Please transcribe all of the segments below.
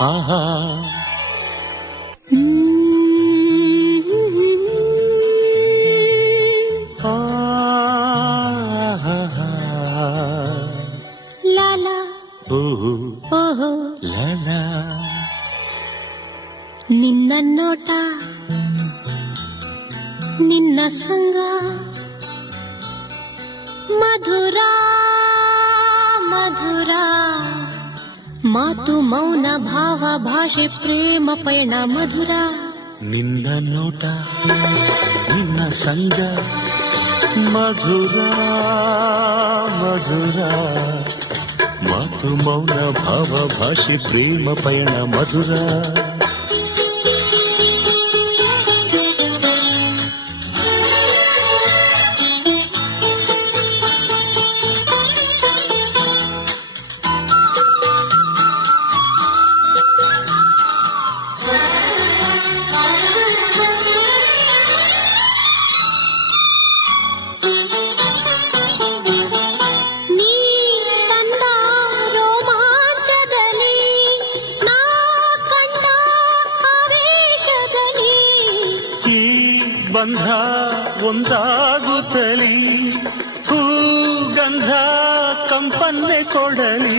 ಆಹಾ ಲಾಲಾ ಓಹೋ ಓಹೋ ಲಾಲಾ ನಿನ್ನ ನೋಟ ನಿನ್ನ ಸಂಗ ಮಧುರ ಮಧುರ ಮಾತು ಮೌನ ಭಾವ ಭಾಷೆ ಪ್ರೇಮ ಪಯಣ ಮಧುರ ನಿನ್ನ ನೋಟ ನಿನ್ನ ಸಂಗ ಮಧುರ ಮಧುರ ಮಾತು ಮೌನ ಭಾವ ಭಾಷೆ ಪ್ರೇಮ ಪಯಣ ಮಧುರ ಬಂಧ ಒಂದಾಗುತ್ತಲಿ ಹೂಗಂಧ ಕಂಪನ್ನೆ ಕೊಡಲಿ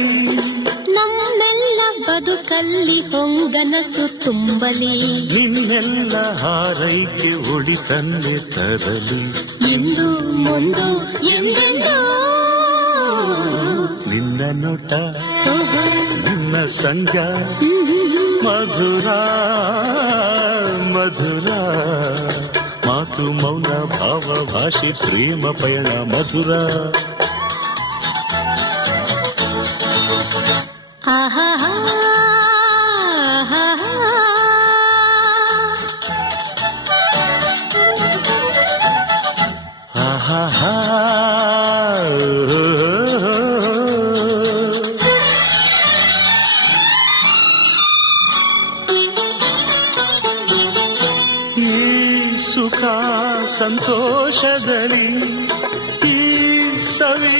ನಮ್ಮೆಲ್ಲ ಬದುಕಲ್ಲಿ ಹೊಂಗನಸು ತುಂಬಲಿ ನಿನ್ನೆಲ್ಲ ಹಾರೈಕೆ ಒಡಿ ತಂದೆ ತರಲಿ ಇಂದು ಮುಂದು ಎಂದೆಂದೂ ನಿನ್ನ ನೋಟ ನಿನ್ನ ಸಂಗ ಮಧುರ ಮಧುರ ಮಾತು ಮೌನ ಭಾವ ಭಾಷೆ ಪ್ರೇಮ ಪಯಣ ಮಧುರ ಆಹಾ ಆಹಾ ಸುಖ ಸಂತೋಷದಲ್ಲಿ ಈ ಸವಿ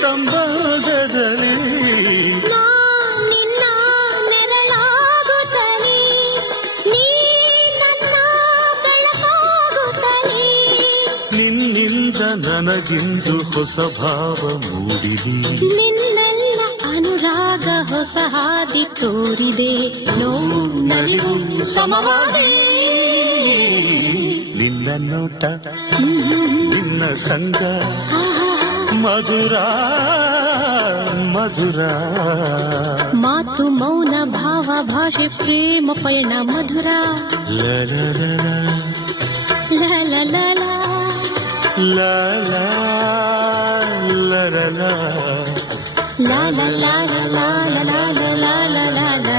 ಸಂಬಂಧದಲ್ಲಿ ನಿನ್ನ ನೆರಳಾಗುತ್ತಲೀ ನೀ ನನ್ನ ಬೆಳಕಾಗುತ್ತಲೀ ನಿನ್ನಿಂದ ನನಗಿಂದು ಹೊಸ ಭಾವ ಮೂಡಿದೆ ನಿನ್ನೆಲ್ಲ ಅನುರಾಗ ಹೊಸ ಹಾದಿ ತೋರಿದೆ ನೋವು ನಲಿವು ಸಮವಾದೆ ನಿನ್ನ ನೋಟ ನಿನ್ನ ಸಂಗ ಮಧುರ ಮಧುರ ಮಾತು ಮೌನ ಭಾವ ಭಾಷೆ ಪ್ರೇಮ ಪಯಣ ಮಧುರ ಲಲ ಲಲ ಲಲ ಲಲ ಲಲ ಲಲ ಲಲ ಲಲ ಲಲ ಲಲ ಲಲ ಲಲ